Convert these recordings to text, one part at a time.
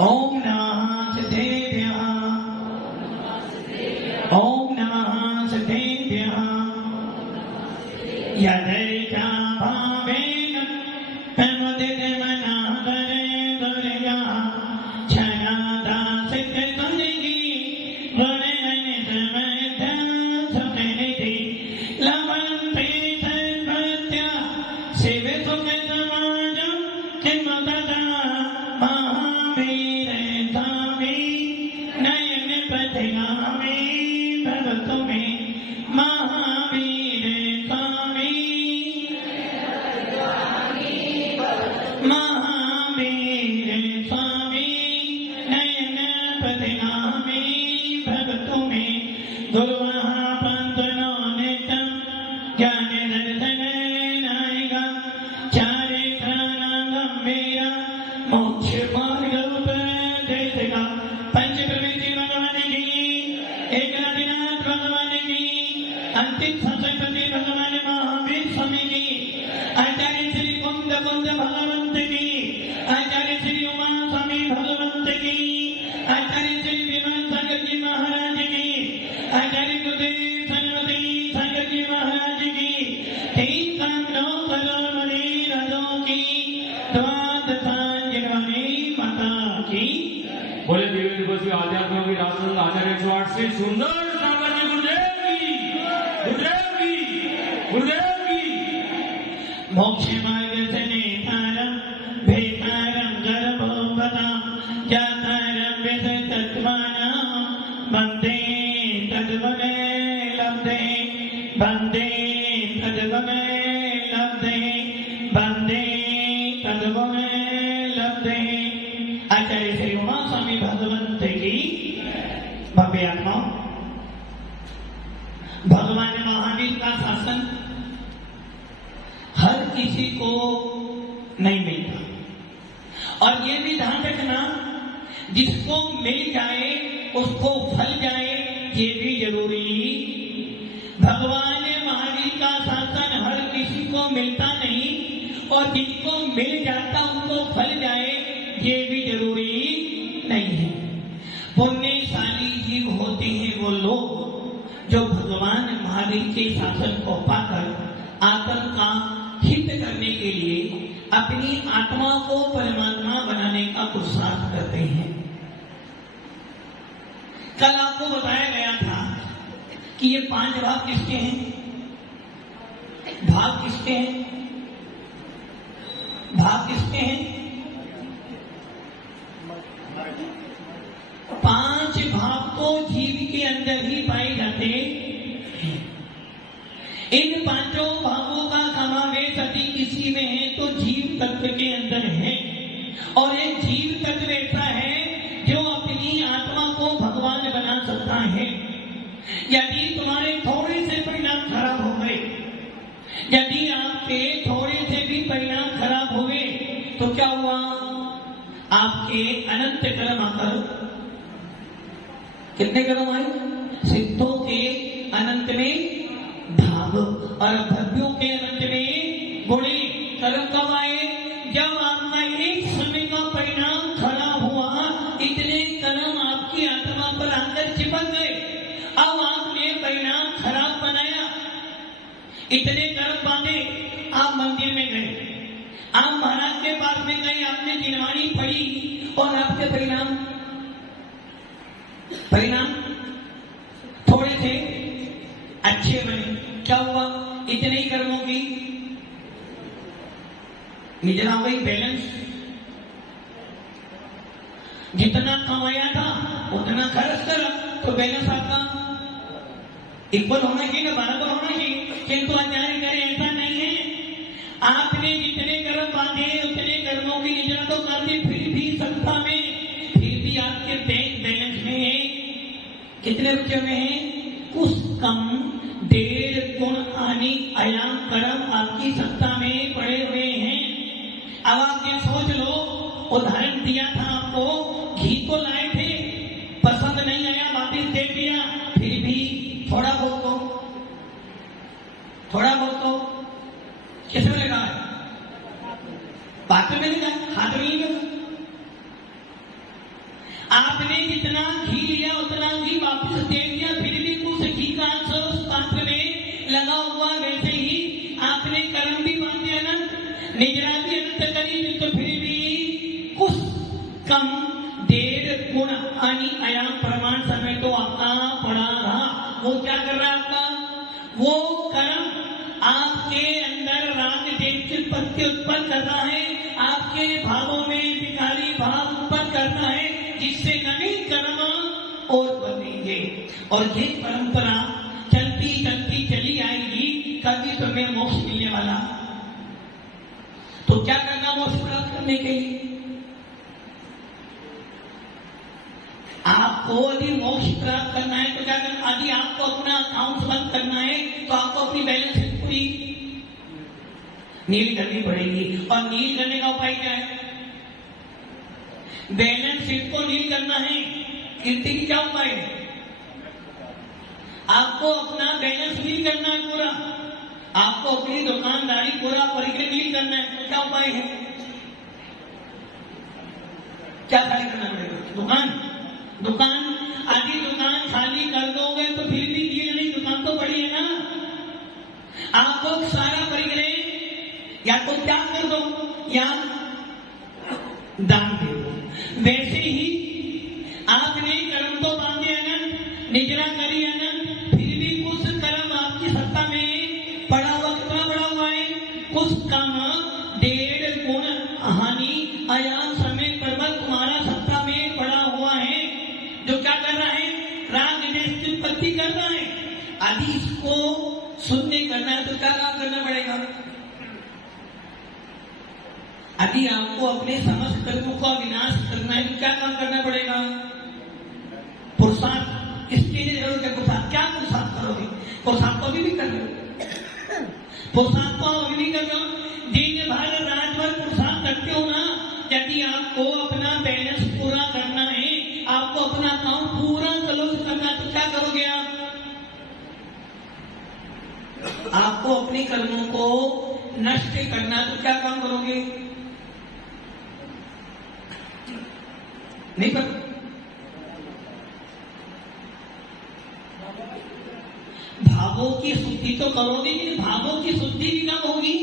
ओम नमः सिद्धेभ्यः ओम नमः सिद्धेभ्यः यदैका भावेन प्रमुदितमनादरे दुर्गा छनादा सिद्धतुलगी गुणनिधमध्य सुनिधि लवन्ते सर्वत्या शिवसुखसमाजं किमतदा महावीर स्वामी नयन पथिगामी भवतु मे महावीर स्वामी महावीर स्वामी नयन पथिगामी भवतु मे गुरुः पंथनो नित्यं ज्ञानदर्शननायिका चारित्राणां मेरा मोक्ष मार्ग उपदेशिका पंच प्रवृत्ति भगवान की एकनाथनाथ भगवान की अंतिम सत्संगपति भगवान महावीर स्वामी की आचार्य श्री कुंद भगवंत की आचार्य श्री उमा स्वामी भगवंत की आचार्य श्री विमल सागर जी महाराज की आचार्य गुरुदेव सरस्वती सागर जी महाराज की तीन कामनों करोड़ मणि राजों की द्वादशांजलि माता की बोले दिव्य दिवस आध्यात्म की राजसंघ आचार्य 108 श्री सुंदर सागर जी गुरुदेव की गुरुदेव की गुरुदेव की मोक्ष मार्ग से नेतारम भेतारम गर्भोपता जातारम विशेषत्वानां वन्दे तद्वने लब्धे वन्दे तद्वने लब्धे वन्दे तद्वने लब्धे आचार्य श्री उमा स्वामी भगवंत की भव्य आत्मा भगवान महावीर का शासन हर किसी को नहीं मिलता और ये भी ध्यान रखना जिसको मिल जाए उसको फल जाए ये भी जरूरी। भगवान महावीर का शासन हर किसी को मिलता नहीं और जिसको मिल जाता उनको फल जाए ये भी जरूरी नहीं है। पुण्यशाली जीव होते हैं वो लोग जो भगवान महावीर के शासन को पाकर आत्मा का हित करने के लिए अपनी आत्मा को परमात्मा बनाने का पुरुषार्थ करते हैं। कल आपको बताया गया था कि ये 5 भाग किसके हैं, भाग किसके हैं, भाग किसके हैं? 5 भाग तो जीव के अंदर ही पाए जाते हैं। इन 5 भागों का समावेश यदि किसी में है तो जीव तत्व के अंदर है और एक जीव तत्व ऐसा है जो अपनी आत्मा को भगवान बना सकता है। यदि तुम्हारे थोड़े से परिणाम खराब हो गए, यदि आपके थोड़े से भी परिणाम खराब हो गए तो क्या हुआ? आपके अनंत कर्म आकर कितने कर्म आए? सिद्धों के अनंत में भाग और भव्यों के अनंत में गुणे। कर्म कब आए? जब आपका एक समय का परिणाम खराब हुआ, इतने कर्म आपकी आत्मा पर अंदर चिपक गए, अब आपने परिणाम खराब बनाया, इतने कर्म बांधे, आप मंदिर में गए, आप महाराज के पास में गए, आपने दिनवाणी पढ़ी और आपके परिणाम थोड़े थे अच्छे बने। क्या हुआ? इतने ही कर्मों की निजना हो गई बैलेंस। जितना कमाया था उतना खर्च करा तो बैलेंस आपका इक्वल होना चाहिए ना, बराबर होना चाहिए। किंतु आचार्य करें ऐसा नहीं है। आपने जितने कर्म बांधे उतने कर्मों की निजना तो कर दी, फिर भी संस्था में फिर भी आपके बैंक बैलेंस में है कितने रुपये में है? कुछ कम 1.5 गुण आनी अयाम कर्म आपकी सत्ता में पड़े हुए हैं। अब आप ये सोच लो, उदाहरण दिया था आपको, घी को लाए थे, पसंद नहीं आया, वापिस दे दिया, फिर भी थोड़ा बहुत तो किसमें लगा है? बात में लगा, हाथ में नहीं लगा। आपने जितना घी लिया उतना घी वापस दे दिया, फिर भी कुछ घी का अंश उस पात्र में लगा हुआ। वैसे ही आपने कर्म भी बांधे अनंत, निजरा भी अनंत करी, तो फिर भी कुछ कम देर गुण अनि आयाम प्रमाण समय तो आपका पड़ा रहा। वो क्या कर रहा है आपका? वो कर्म आपके अंदर राग देव की उत्पत्ति उत्पन्न कर रहा है, आपके भावों में विकारी भाव उत्पन्न करता है, जिससे नवीन कर्म और बनेंगे। और ये परंपरा चलती चलती चली आएगी, कभी तुम्हें मोक्ष मिलने वाला। तो क्या करना मोक्ष प्राप्त करने के लिए? आपको यदि मोक्ष प्राप्त करना है तो क्या करना? यदि आपको अपना अकाउंट बंद करना है तो आपको अपनी बैलेंस शीट पूरी नील करनी पड़ेगी। और नील करने का उपाय क्या है? बैलेंस शीट को नील करना है। कीर्ति की क्या उपाय है? आपको अपना बैलेंस नील करना है पूरा, आपको अपनी दुकानदारी पूरा परिचय नील करना है। तो क्या उपाय है? क्या खाली करना पड़ेगा? दुकान आधी दुकान खाली कर दोगे तो फिर भी नील नहीं, दुकान तो बड़ी है ना। आपको सारा परिग्रह या तो त्याग कर दो या दान दे दो। वैसे ही आपने कर्म तो बांधे अनंत, निजरा करी अनंत, फिर भी कुछ कर्म आपकी सत्ता में पड़ा हुआ। कितना पड़ा हुआ है? कुछ कम देर गुण हानि आयाम समय पर्वत तुम्हारा सत्ता में पड़ा हुआ है, जो क्या कर रहा है? राग देश की उत्पत्ति कर रहा है। यदि इसको शून्य करना है तो क्या काम करना पड़ेगा? यदि आपको अपने समस्त कर्मों का विनाश करना है तो क्या काम करना पड़ेगा? पुरुषार्थ। इसके लिए जरूर क्या पुरुषार्थ? क्या पुरुषार्थ करोगे? पुरुषार्थ तो अभी भी कर रहे हो, पुरुषार्थ तो अभी भी कर रहे हो। दिन भर रात भर पुरुषार्थ करते हो ना। यदि आपको अपना बैलेंस पूरा करना है, आपको अपना अकाउंट पूरा क्लोज करना है, तो क्या करोगे आप? आपको अपने कर्मों को नष्ट करना है तो क्या काम करोगे? नहीं पता। भावों की शुद्धि तो करोगे, लेकिन भावों की शुद्धि भी कब होगी?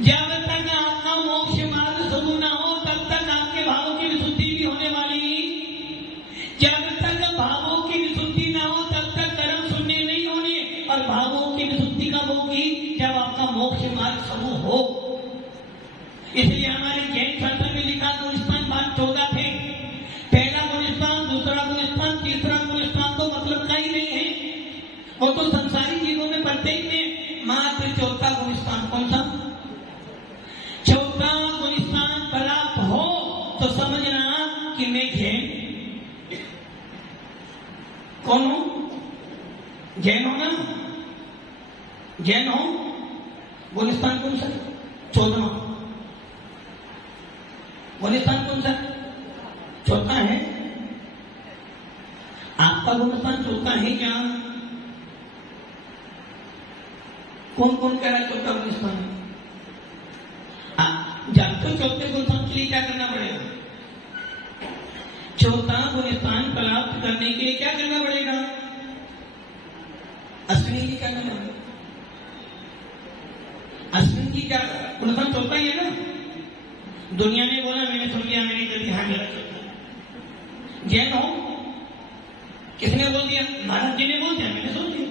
जब तक आपका मोक्ष मार्ग शुरू ना हो तब तक आपके भावों की विशुद्धि भी होने वाली। जब तक भावों की विशुद्धि ना हो तब तक कर्म शून्य नहीं होने। और भावों की विशुद्धि कब होगी? जब आपका मोक्ष मार्ग शुरू हो। इसलिए हमारे जैन शास्त्र में लिखा गुणस्थान 14 थे। पहला गुणस्थान, दूसरा गुणस्थान, तीसरा गुणस्थान तो मतलब का ही नहीं है, वो तो संसारी चीजों में प्रत्येक में मात्र चौथा गुणस्थान। कौन सा? चौथा गुणस्थान प्राप्त हो तो समझना कि मैं जैन। कौन हो? जैन हो ना? जैन हो? गुणस्थान कौन सा? 14वां गुणस्थान कौन सा? चौथा है। आपका गुणस्थान चौथा है क्या? कौन कौन कह रहा है चौथा गुणस्थान? जानते हो चौथे गुणस्थान के लिए क्या करना पड़ेगा? चौथा गुणस्थान प्राप्त करने के लिए क्या करना पड़ेगा? अश्विनी की करना पड़ेगा। अश्विन की क्या गुणस्थान चौथा ही है ना? दुनिया ने बोला, मैंने सुन लिया, मैंने कर दिया, हाँ मेरा चौथा। जैन हो? किसने बोल दिया? महाराज जी ने बोल दिया, मैंने सुन लिया।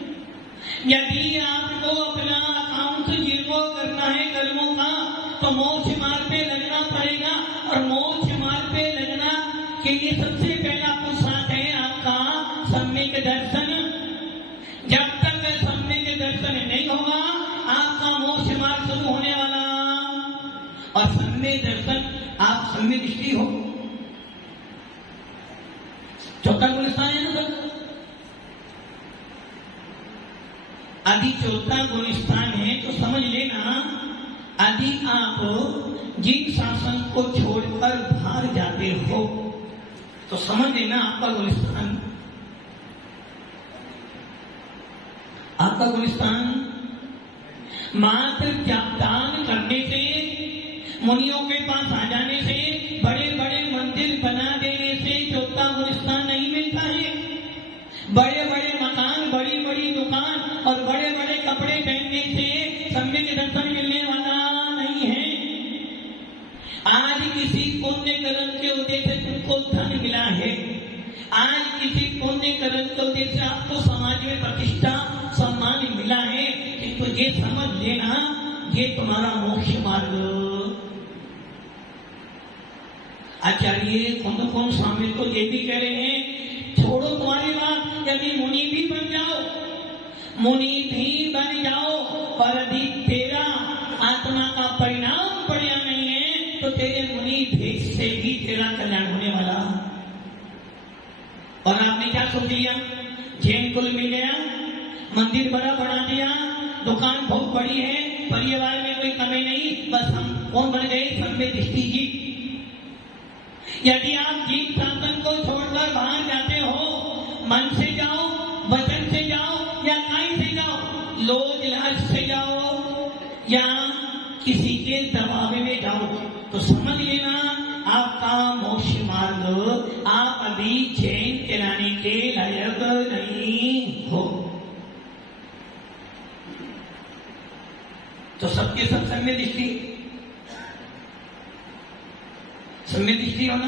यदि आपको अपना अकाउंट जीरो करना है कर्मों का तो मोक्ष मार्ग पे लगना पड़ेगा। और मोक्ष मार्ग पे लगना के लिए सबसे पहला पुरुषार्थ है आपका सम्यक दर्शन। जब तक सम्यक दर्शन नहीं होगा आपका मोक्ष मार्ग शुरू होने वाला। और सम्यक दर्शन आप सम्यक दृष्टि हो। चौथा गुणस्थान है ना सर? यदि चौथा गुणस्थान है तो समझ लेना, यदि आप जिन शासन को छोड़कर बाहर जाते हो तो समझ लेना आपका गुणस्थान, आपका गुणस्थान मात्र जापदान करने से, मुनियों के पास आ जाने से, बड़े बड़े मंदिर मंदिर बना देने से चौथा गुलिस्तान नहीं मिलता है। बड़े बड़े मकान, बड़ी बड़ी दुकान और बड़े बड़े कपड़े पहनने से सम्यक दर्शन मिलने वाला नहीं है। आज किसी पुण्य कर्म के उद्देश्य से तुमको धन मिला है, आज किसी पुण्य कर्म के उद्देश्य से आपको समाज में प्रतिष्ठा सम्मान मिला है, किंतु ये समझ लेना ये तुम्हारा मोक्ष मार्ग। आचार्य कौन स्वामी तो ये भी कह रहे हैं, छोड़ो तुम्हारी बात, यदि मुनि भी बन जाओ, मुनि भी बन जाओ, पर यदि तेरा आत्मा का परिणाम बढ़िया नहीं है तो तेरे मुनि भेद से भी तेरा कल्याण होने वाला। और आपने क्या सोच लिया, जैन कुल मिल गया, मंदिर बड़ा बना दिया, दुकान बहुत बड़ी है, परिवार में कोई कमी नहीं, बस हम कौन बन गए, सम्य दृष्टि जी। यदि आप जीव शासन को छोड़कर बाहर जाते हो, मन से जाओ, वचन से जाओ या काई से जाओ, लोग लाज से जाओ या किसी के दबाव में जाओ, तो समझ लेना आपका मोक्ष मार्ग, आप अभी जैन कहलाने के लायक नहीं हो। तो सबके सब सम्य दृष्टि, सम्य दृष्टि हो ना।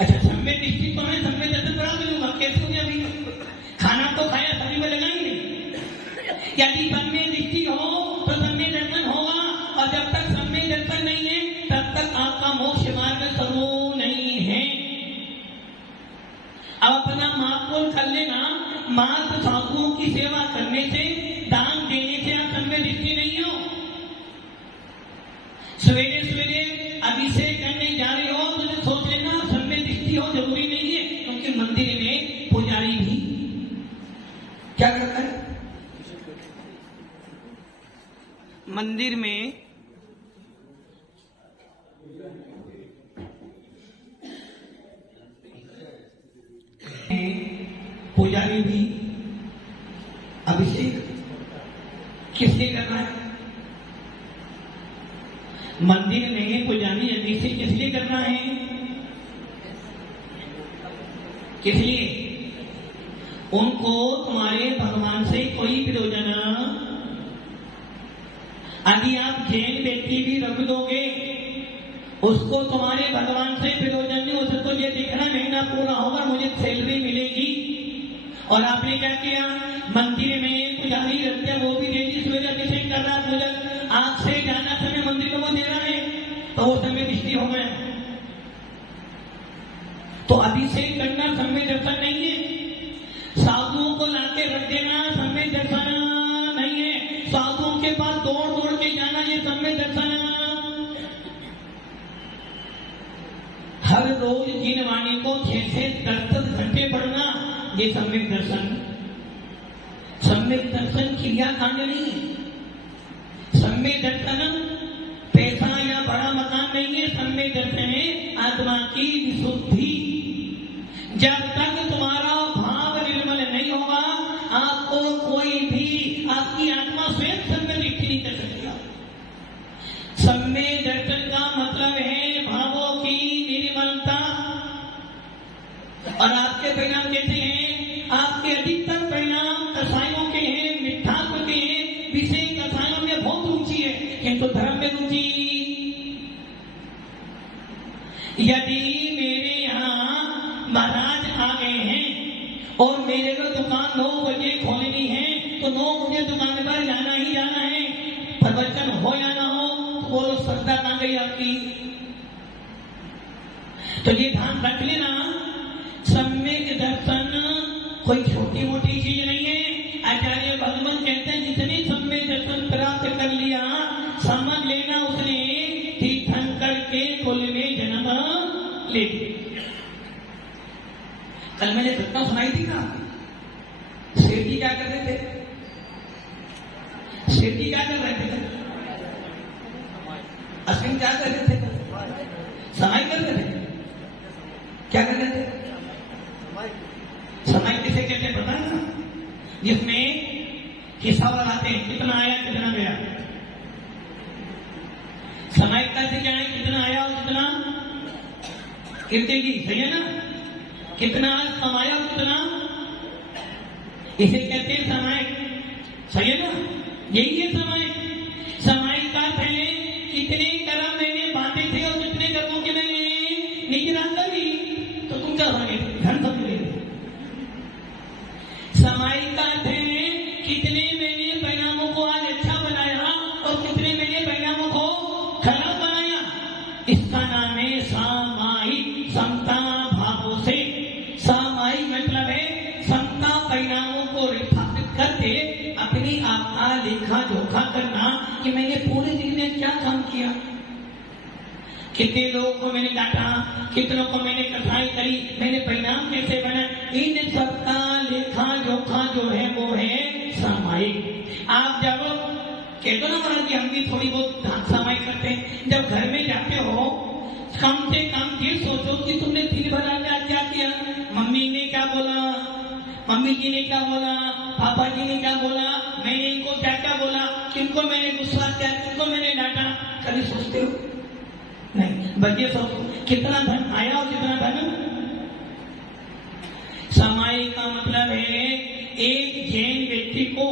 अच्छा, सम्य दृष्टि तो है, सम्य दर्शन करा दूंगा, कैसे हो गया? अभी खाना तो खाया, सभी में लगा ही नहीं। यदि सम्य दृष्टि हो तो सम्य दर्शन होगा, और जब तक सम्य दर्शन नहीं है तब तक आपका मोक्ष मार्ग शुरू नहीं है। अब अपना मार्ग कर लेना, मात्र साधुओं की सेवा करने से, दान देने से आप सम्य दृष्टि नहीं हो। सवेरे सवेरे अभिषेक करने जा रहे हो तो सोच लेना सम्य दृष्टि हो, जरूरी नहीं है, क्योंकि मंदिर में पुजारी भी क्या करता है, मंदिर में पुजारी भी अभिषेक किस लिए करना है? मंदिर में पुजारी अभिषेक किस लिए करना है? किस लिए? उनको तुम्हारे भगवान से कोई प्रयोजन, यदि आप जैन व्यक्ति भी रख दोगे, उसको तुम्हारे भगवान से प्रयोजन नहीं, उसे तो ये देखना महीना पूरा होगा, मुझे सैलरी मिलेगी। और आपने क्या किया, मंदिर में पुजारी रख दिया, वो भी डेली सवेरे अभिषेक कर रहा, पूजक आंख से जाना समय मंदिर में वो दे रहा है, तो वो समय दृष्टि हो गया। तो अभिषेक करना समय दर्शन नहीं है, साधुओं को लाके रख देना समय दर्शन नहीं है, साधुओं के पास दौड़ दौड़ के जाना ये समय दर्शन। हर रोज जिन वाणी को 6 से 10 घंटे पढ़ना ये सम्यक दर्शन। सम्यक दर्शन क्रियाकांड नहीं, सम्यक दर्शन पैसा या बड़ा मकान नहीं है, सम्यक दर्शन है आत्मा की विशुद्धि। जब तक तुम्हारा भाव निर्मल नहीं होगा, आपको कोई भी, आपकी आत्मा स्वयं सम्यक दृष्टि नहीं कर सकेगा। सम्यक दर्शन का मतलब है भावों की निर्मलता। और आपके परिणाम कैसे हैं? आपके अधिकतर परिणाम कसायों के हैं, मिथ्यात्व के हैं, विषय कसायों में बहुत रुचि है, किंतु धर्म में रुचि। यदि मेरे यहाँ महाराज आ गए हैं और मेरे को दुकान 9 बजे खोलनी है, तो 9 बजे दुकान पर जाना ही जाना है, प्रवचन हो या ना हो, तो वो श्रद्धा कहाँ गई आपकी? तो ये ध्यान रख लेना, सम्यक दर्शन कोई छोटी मोटी चीज नहीं है। आचार्य भगवान कहते हैं जिसने सम्यक दर्शन प्राप्त कर लिया, समझ लेना उसने तीर्थंकर के कुल में जन्म ले लिया। कल मैंने घटना सुनाई थी ना, सेठ जी क्या कर रहे थे? सेठ जी क्या कर रहे थे? अश्विन क्या कर रहे थे? समाई कर रहे थे। क्या कर रहे थे? समाई किसे कहते हैं पता है ना? जिसमें हिसाब लगाते हैं कितना आया कितना गया। अर्थ क्या है? कितना आया और कितना? कीर्ति जी सही है ना? कितना कमाया और कितना? इसे कहते हैं सामायिक। सही है ना? यही है सामायिक। सामायिक का अर्थ है कितने कर्म मैंने बांटे थे और कितने कर्मों के मैंने निगरान करी। तो तुम क्या समझे? धन समझ रहे। सामायिक का अर्थ है कितने मैंने परिणामों को आज अच्छा बनाया और कितने मैंने परिणामों को खराब बनाया। इसका नाम है सामायिक। समता भावों से सामायिक मतलब है समता परिणामों को रेखांकित करके अपनी आप का लेखा जोखा करना कि मैंने पूरे दिन में क्या काम किया, कितने लोगों को मैंने डांटा, कितनों को मैंने कथाएं करी, मैंने परिणाम कैसे बना। इन सबका लेखा जोखा जो है वो है सामायिक। आप जब कहते ना महाराज कि हम भी थोड़ी बहुत सामायिक करते हैं, जब घर में जाते हो कम से कम ये सोचो कि तुमने दिन भर आज क्या किया। मम्मी ने क्या बोला, मम्मी जी ने क्या बोला, पापा जी ने क्या बोला, मैंने इनको क्या क्या बोला, किनको मैंने गुस्सा किया, किनको मैंने डांटा। कभी सोचते हो? नहीं। बल्कि सोचो कितना धन आया और कितना धन। सामायिक का मतलब है एक जैन व्यक्ति को,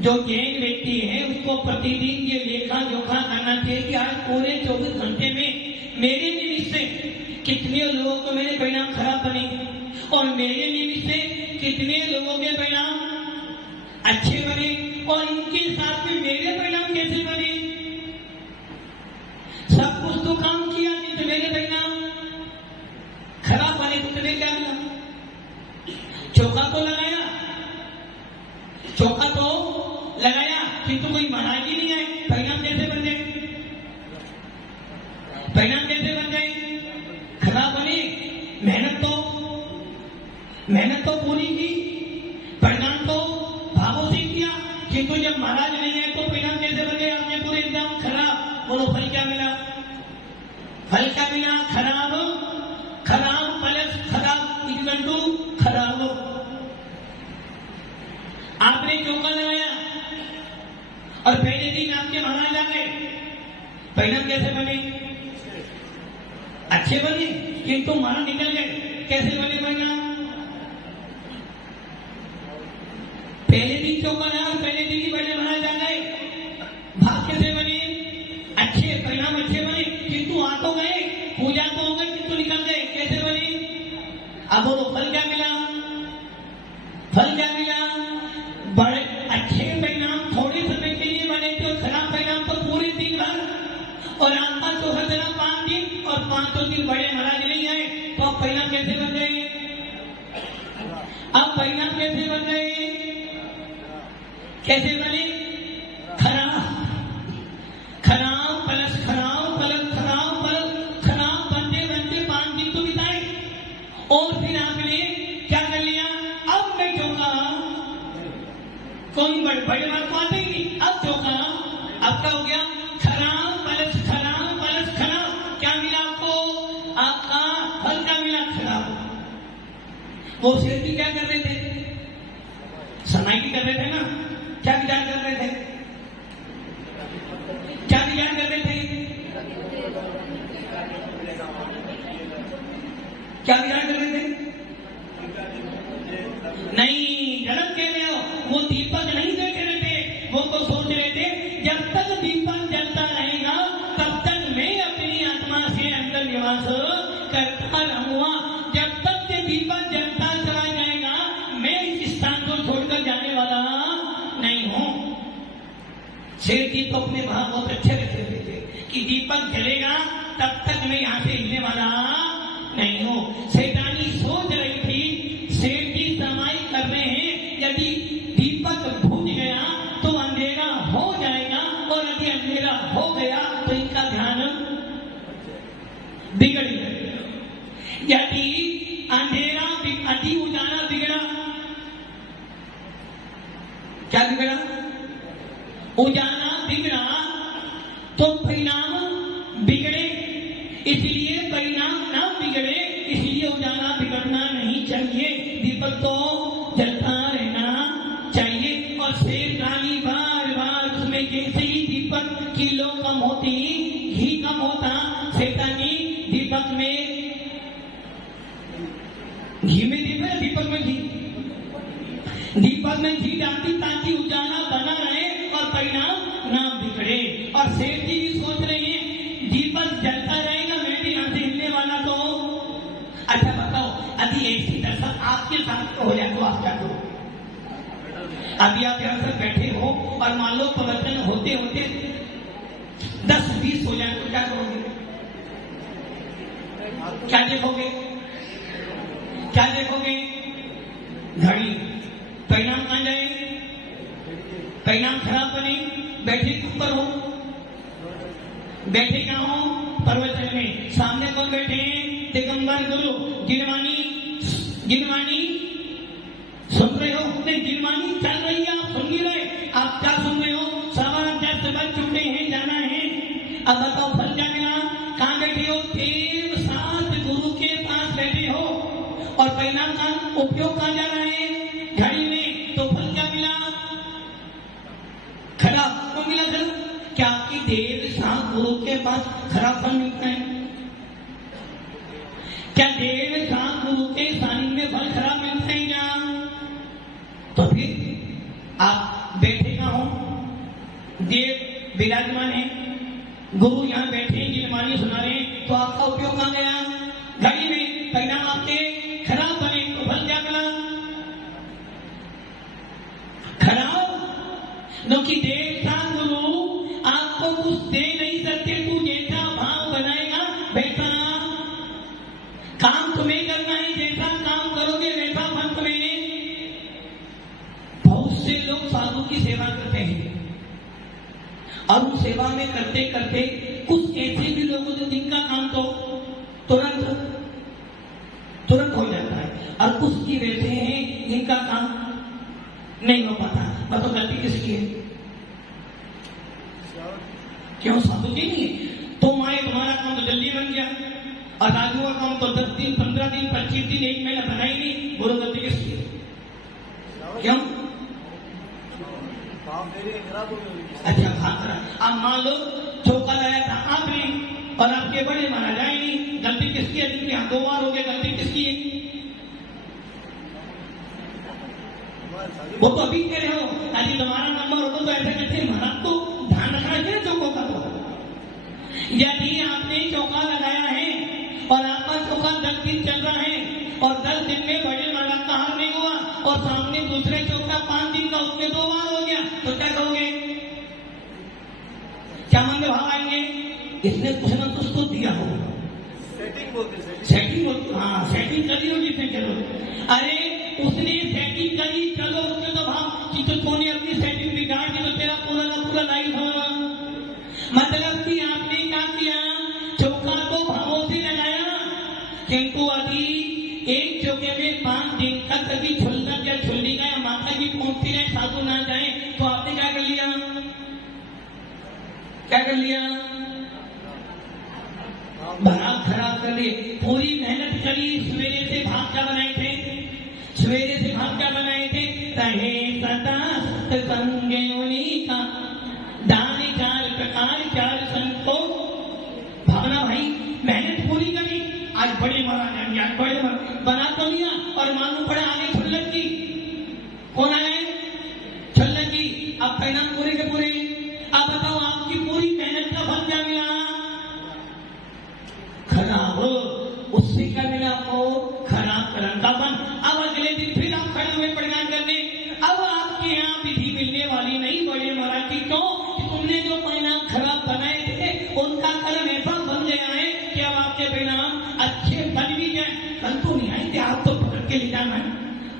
जो जैन व्यक्ति है उसको प्रतिदिन ये लेखा जोखा करना चाहिए कि आज पूरे 24 घंटे में मेरे निमित्त से कितने लोगों को मेरे परिणाम खराब बने और मेरे निमित्त से कितने लोगों के परिणाम अच्छे बने और इनके साथ में मेरे परिणाम कैसे बने। सब कुछ तो काम किया नहीं तो मेरे परिणाम खराब बने तो तुम्हें क्या मिला? चौका तो लगाया, चौका तो लगाया किंतु कोई महाराज ही नहीं आए। परिणाम कैसे बन गए? परिणाम कैसे बन गए? खराब बने। मेहनत तो पूरी की, परिणाम तो भावों से किया, किंतु जब महाराज नहीं आए तो परिणाम कैसे बने? आपने पूरे एकदम खराब। बोलो फल क्या मिला? फल क्या मिला? खराब। खराब प्लस खराब इक्वल टू खराब। आपने चौका लगाया और पहले दिन आपके महाराज आ गए, परिणाम कैसे बने? अच्छे बने, किंतु महाराज निकल गए। कैसे बने परिणाम? पहले दिन चौका लगा और पहले दिन ही बड़े महाराज आ गए, भाग कैसे बने? अच्छे, परिणाम अच्छे बने, किंतु आ तो गए, पूजा तो हो गई किंतु निकल गए। कैसे बने? अब बोलो फल क्या मिला? फल क्या मिला? बड़े अच्छे परिणाम थोड़े समय के लिए बने थे और खराब परिणाम तो पूरे दिन भर। और आपका तो हर तरह 5 दिन और 5 दिन बड़े महाराज नहीं आए तो अब परिणाम कैसे बन गए? अब परिणाम कैसे बन गए? कैसे बने? खराब। खराब प्लस खराब प्लस खराब प्लस खराब बनते बनते 5 दिन तो बिताए और फिर आपने क्या कर लिया? अब मैं चौका, कोई बड़े बात तो आते ही नहीं, अब चौका। अब क्या हो गया? खराब प्लस खराब प्लस खराब। क्या मिला आपको? आपका फल क्या मिला? खराब। वो शेर भी क्या कर रहे थे? समय की कर रहे थे ना? क्या विचार कर रहे थे? क्या विचार कर रहे थे? क्या विचार कर रहे थे? नहीं, गलत कह रहे हो। वो दीपक नहीं देख रहे थे, वो तो सोच रहे थे जब तक दीपक जलता रहेगा तब तक मैं अपनी आत्मा से अंदर निवास करता रहूंगा। जब तक ये दीपक जलता चला जाएगा मैं इस स्थान को छोड़कर जाने वाला नहीं हूं। शेर दीपक में वहां बहुत अच्छे रहते थे कि दीपक जलेगा तब तक मैं यहां से हिलने वाला नहीं हूं। शैतानी सोच रही थी शेर की समाई कर रहे हैं, यदि दीपक बुझ गया तो अंधेरा हो जाएगा और यदि अंधेरा हो गया तो इनका ध्यान बिगड़ जाएगा। यदि अंधेरा अति उजाला बिगड़ा, क्या बिगड़ा? उजाला बिगड़ा तो परिणाम बिगड़े, इसलिए परिणाम ना बिगड़े, इसलिए उजाला बिगड़ना नहीं चाहिए। दीपक तो जलता रहना चाहिए। और शेर रानी बार बार उसमें जैसे ही दीपक की लो कम होती घी कम होता, सेठानी दीपक में घी में दीपक में घी डालती ताकि उजाला बना रहे और परिणाम ना बिगड़े। और सेठ जी भी सोच रहे हैं दीपक जलता रहेगा, मैं भी यहाँ से हिलने वाला तो। अच्छा बताओ, अभी ऐसी दशा आपके साथ हो जाए तो आप क्या करो? अभी आप यहाँ से बैठे हो और मान लो प्रवचन होते होते 10-20 हो जाए तो क्या करोगे? क्या देखोगे? घड़ी। परिणाम कहाँ जाए? परिणाम खराब बने। बैठे ऊपर हो, बैठे कहाँ हो? प्रवचन में। सामने कौन बैठे हैं? दिगंबर गुरु। गिनवानी सुन रहे हो? नहीं, गिनवानी चल रही है, आप सुन नहीं रहे। आप क्या सुन रहे हो? 10:15 बज चुके हैं, जाना है। अब बताओ फल क्या मिला? कहाँ बैठे हो? देव साथ गुरु के पास बैठे हो और परिणाम का उपयोग कहाँ जा रहा है? घड़ी में। तो फल क्या मिला? खराब। क्यों मिला खराब? क्या आपकी देव साथ गुरु के पास खराब फल मिलता है? क्या देव साथ गुरु के सानिध्य में फल खराब मिलता है क्या? तो फिर आप बैठे कहाँ हो? देव विराजमान है, गुरु यहाँ बैठे गिनवानी सुना रहे हैं, तो आपका उपयोग कहाँ गया? घड़ी में। परिणाम आपके खराब बने तो फल क्या मिला? खराब। क्योंकि देव साथ गुरु आपको कुछ दे नहीं सकते। तू जैसा भाव बनाएगा वैसा काम तुम्हें करना है। जैसा काम करोगे वैसा फल तुम्हें। बहुत से लोग साधु की सेवा करते हैं और उस सेवा में करते करते कुछ ऐसे भी लोगों को जिनका काम तो तुरंत हो जाता है और कुछ की वैसे हैं जिनका काम नहीं हो पाता। मतलब गलती किसकी है? क्यों? साधु की नहीं है। तुम्हारा काम तो जल्दी बन गया और राजू का काम तो 10 दिन, 15 दिन, 25 दिन, 1 महीना बना ही नहीं। बोलो गलती किसकी है? क्यों? अच्छा, अब मान लो चौका लाया था आपने और आपके बड़े मारा जाए नहीं। गलती किसकी है? जिनके यहाँ 2 बार हो गया, गलती किसकी है? वो तो अभी कह रहे हो यदि तुम्हारा नंबर होता तो ऐसा कहते हैं महाराज तो ध्यान रखना चाहिए चौकों का। तो यदि आपने चौका लगाया है और आपका चौका 10 दिन चल रहा है और 10 दिन में बड़े मारा का हार नहीं हुआ और सामने दूसरे चौका 5 दिन का उसमें 2 बार हो गया, तो क्या कहोगे? क्या मन में भाव आएंगे? इसने कुछ ना कुछ तो दिया हो। सेटिंग बोलते। हाँ, सेटिंग करी होगी। चलो, अरे उसने सेटिंग करी, चलो उसके तो भाव कि तो तूने अपनी सेटिंग बिगाड़ दी तो तेरा पूरा का पूरा लाइफ होगा। मतलब कि आपने क्या किया? चौका तो भावों से लगाया, किंतु अभी एक चौके में 5 दिन तक कभी छुलकर या छुल्ली का या माता जी पहुंचती रहे, साधु ना जाए, तो आपने क्या कर लिया? भरा खराब कर लिए। पूरी मेहनत करी, सवेरे से भाग क्या बनाए थे? रहे सदा सत्संगे उन्हीं का, दान 4 प्रकार 4 संतोष। भावना भाई मेहनत पूरी करी, आज बड़े महाराज आज बड़े बना तो लिया और मालूम पड़ा आगे छुल्लक की। कौन आए? छुल्लक की। अब परिणाम पूरे के पूरे। अब बताओ आपकी पूरी मेहनत का फल क्या मिला? खराब। उससे क्या मिला आपको? खराब कर्म का फल। अब अगले दिन फिर आप खड़े हुए परिणाम करने। अब आपके यहाँ विधि मिलने वाली नहीं बड़े महाराज की। तो तुमने जो परिणाम खराब बनाए थे उनका कर्म ऐसा बन गया है कि अब आपके परिणाम अच्छे बन भी गए। कल तो नहीं आए थे, आप तो पकड़ के ले जाना है।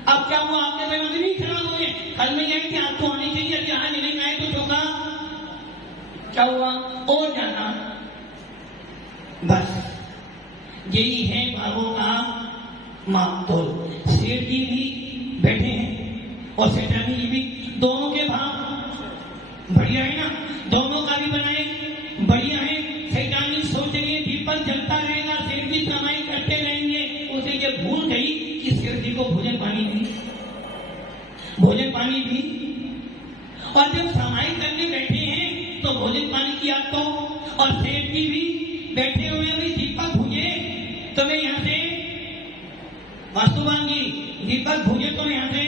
अब क्या हुआ? आपके परिणाम नहीं खराब हुए। कल नहीं आए थे, आप तो आने चाहिए। अभी आज नहीं आए तो चौका क्या हुआ? और जाना। बस यही है भावों का मापतोल। सेठ जी भी बैठे हैं और सेठानी जी भी, दोनों के भाव बढ़िया है ना? दोनों का भी बनाए बढ़िया है। सेठानी सोच रही है दीपक जलता रहेगा, सेठ जी कमाई करते रहेंगे। उसे ये भूल गई कि सेठ जी को भोजन पानी भी। और जब समाई करने बैठे हैं तो भोजन पानी की याद तो और सेठ जी भी बैठे हुए भी दीपक भुजे तो मैं यहां से वास्तुवांगी दीपक भुजे तो मैं यहां से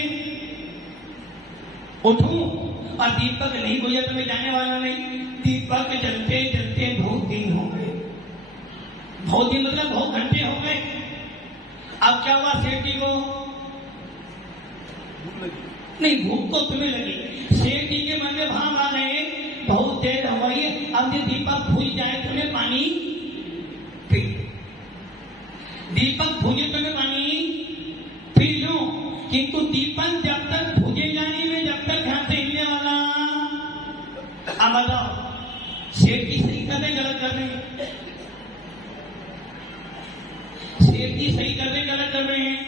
उठूं और दीपक नहीं बुझे तो मैं जाने वाला नहीं। दीपक जलते जलते बहुत दिन हो गए, बहुत दिन मतलब बहुत घंटे हो गए। अब क्या हुआ सेठ जी को? नहीं, भूख तो तुम्हें लगी। सेठ जी के मन में भाव आ गए बहुत देर हो गई, अब ये दीपक भूज जाए तो मैं पानी पी, दीपक भूजे तो मैं पानी पी लूं। किंतु दीपक जब तक भूजेगा नहीं, मैं जब तक यहां से हिलने वाला। अब बताओ सेठ जी सही कर रहे गलत कर रहे हैं? सेठ जी सही कर रहे गलत कर रहे हैं?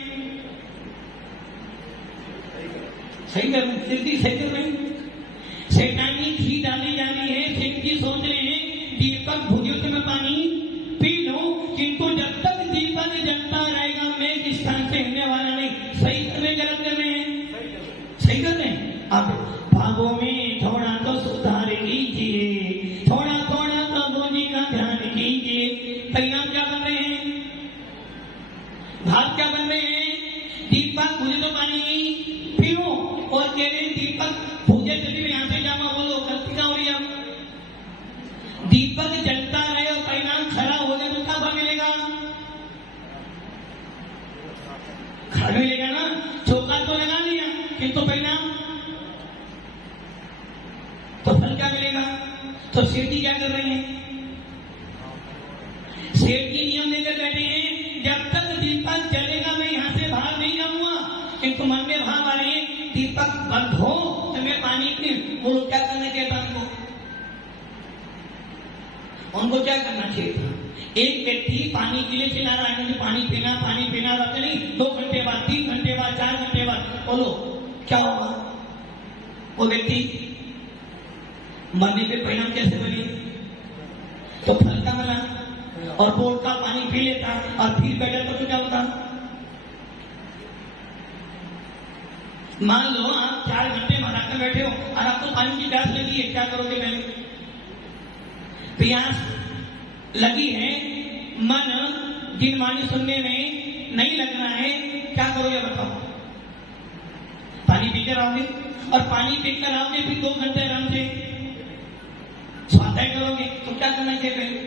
सही कर रहे हैं, सेठ जी सही कर रहे हैं। शैतानी घी डाली जा रही है। सेठ जी सोच रहे हैं दीपक भुजे तो मैं पानी पी लूं, किंतु जब तक दीपक जलता रहेगा मैं इस स्थान से हिलने वाला नहीं। सही कर रहे गलत कर रहे हैं? सही कर रहे हैं। अब भागों में थोड़ा तो सुधार कीजिए, थोड़ा थोड़ा तो बोली का ध्यान कीजिए। परिणाम क्या बन रहे हैं? भाग क्या बन रहे हैं? दीपक भुजे तो पानी पीओ और कह रहे दीपक भुजे तभी मैं यहां से जाऊंगा। बोलो गलती का हो रही है? दीपक जलता रहे और परिणाम खरा हो गया तो क्या फल मिलेगा? खरा मिलेगा ना। चौका तो लगा लिया किंतु परिणाम तो फल क्या मिलेगा? तो सेठ जी क्या कर रहे हैं? सेठ जी नियम लेकर बैठे हैं जब तक दीपक जलेगा मैं यहां से बाहर नहीं जाऊंगा। किंतु मन में भाव आ रहे हैं दीपक बंद हो तो मैं पानी पी। वो क्या करना चाहिए था उनको क्या करना चाहिए था? एक व्यक्ति पानी के लिए चिल्ला रहा है मुझे पानी पीना रहता नहीं। 2 घंटे बाद, 3 घंटे बाद, 4 घंटे बाद बोलो क्या होगा? वो व्यक्ति मरने पे परिणाम कैसे बने? तो फल का मिला और बोल का पानी पी लेता और फिर बैठा तो क्या होता? मान लो आप 4 घंटे मराकर बैठे हो और आपको पानी की प्यास लगी है, क्या करोगे? पहले प्यास लगी है, मन जिन वाणी सुनने में नहीं लगना है, क्या करोगे बताओ? पानी पीकर आओगे और पानी पीकर आओगे फिर 2 घंटे आराम से स्वाध्याय करोगे तो क्या करना चाहिए? पहले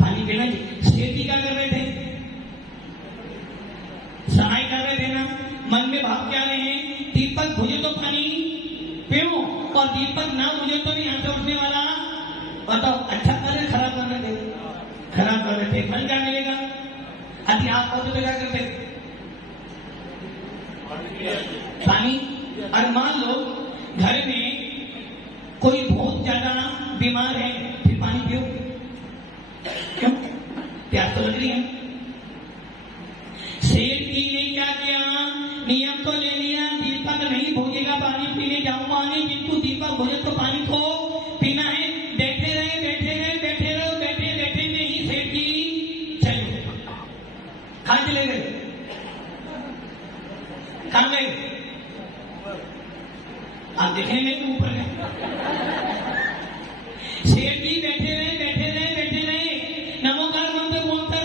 पानी पीना चाहिए। सेठ जी क्या कर रहे थे? सहाय कर रहे थे ना। मन में भाव क्या रहे हैं? दीपक भुजे तो पानी पीओ और दीपक ना बुझे तो नहीं यहां से उठने वाला। बताओ अच्छा कर रहे खराब कर रहे थे? खराब कर रहे थे। फल क्या मिलेगा? अति आप होते तो क्या करते? पानी। और मान लो घर में कोई बहुत ज्यादा बीमार है फिर पानी पियो क्यों? प्यास तो लग रही है। सेठ जी ने क्या किया? नियम तो ले लिया दीपक नहीं भुजेगा पानी पीने जाऊंगा नहीं, किंतु दीपक भुजे तो पानी को पीना है। बैठे रहे में ही सेठ जी चले। कहां चले गए? कहां गए? आप देखने में तो ऊपर गए। सेठ जी बैठे रहे नमोकार मंत्र बोलते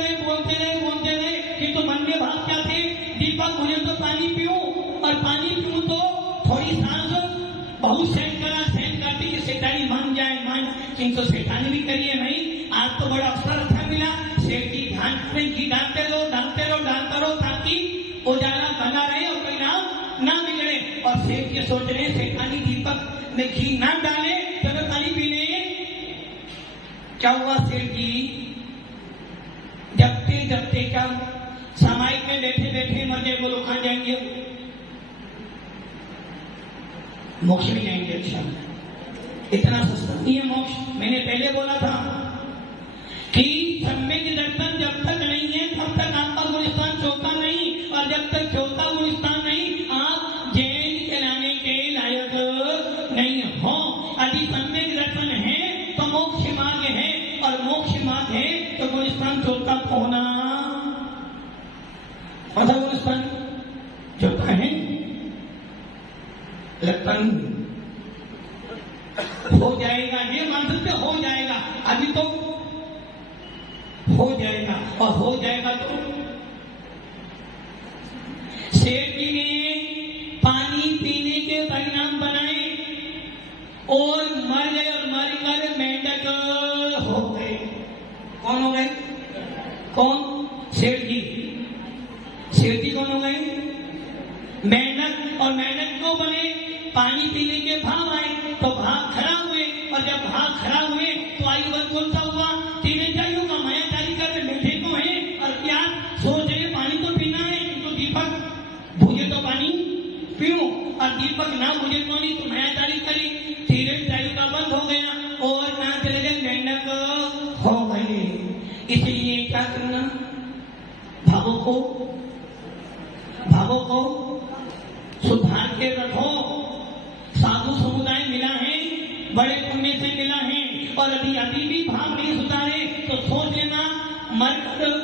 रहे किंतु मन में भाव क्या थे? दीपक भुजे तो पानी पीऊं और पानी पीऊं तो थोड़ी सांस बहुत सहन करती कि शैतानी मान जाए किंतु शैतानी भी करिए नहीं। आज तो बड़ा अवसर अच्छा मिला। सेठ जी ध्यान करें घी डालते रहो ताकि उजाला बना रहे और परिणाम ना बिगड़े। और सेठ जी सोच रहे शैतानी दीपक में घी ना डाले तो मैं पानी पीने। क्या हुआ? सेठ जी जबते क्या सामायिक में बैठे मर गए। बोलो कहां जाएंगे? मोक्ष में जाएंगे। अच्छा इतना सस्ता नहीं है मोक्ष। मैंने पहले बोला था कि सम्यक दर्शन जब तक नहीं है तब तक आपका गुणस्थान चौथा नहीं, और जब तक चौथा गुणस्थान नहीं आप जैन कहलाने के लायक नहीं हो। यदि सम्यक दर्शन है तो मोक्ष मार्ग है, और मोक्ष मार्ग है तो गुणस्थान चौथा होना। और गुणस्थान चौथा है लगता नहीं। हो जाएगा, ये मान सकते हो जाएगा, अभी तो हो जाएगा, और हो जाएगा तो सेठ जी ने पानी पीने के परिणाम बनाए और मर गए, और मरकर मेंढक हो गए। कौन हो गए? कौन? सेठ जी। सेठ जी कौन हो गए? मेंढक। और मेंढक क्यों बने? पानी पीने के भाव आए तो भाव खड़ा हुए, और जब भाव खड़ा हुए तो आयु वर्ग कौन सा हुआ? तीन चाहिए का मायाचारी करके बैठे को है, और क्या सोच रहे पानी तो पीना है, तो दीपक भूजे तो पानी पीऊं, और दीपक ना भूजे पानी तो मायाचारी करी, धीरे चायु का बंद हो गया और ना चले गए, मेंढक हो गए। इसलिए क्या करना? भावों को सुधार के रखो। साधु समुदाय मिला है, बड़े पुण्य से मिला है, और अभी भी भाव नहीं सुधारे तो सोच लेना मरकर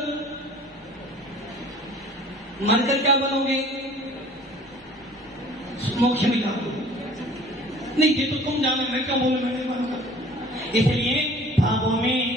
क्या बनोगे? मोक्ष में जाओगे। नहीं, ये तो तुम जानो, मैं क्या बोलूं, मैं नहीं मानूंगा। इसलिए भावों में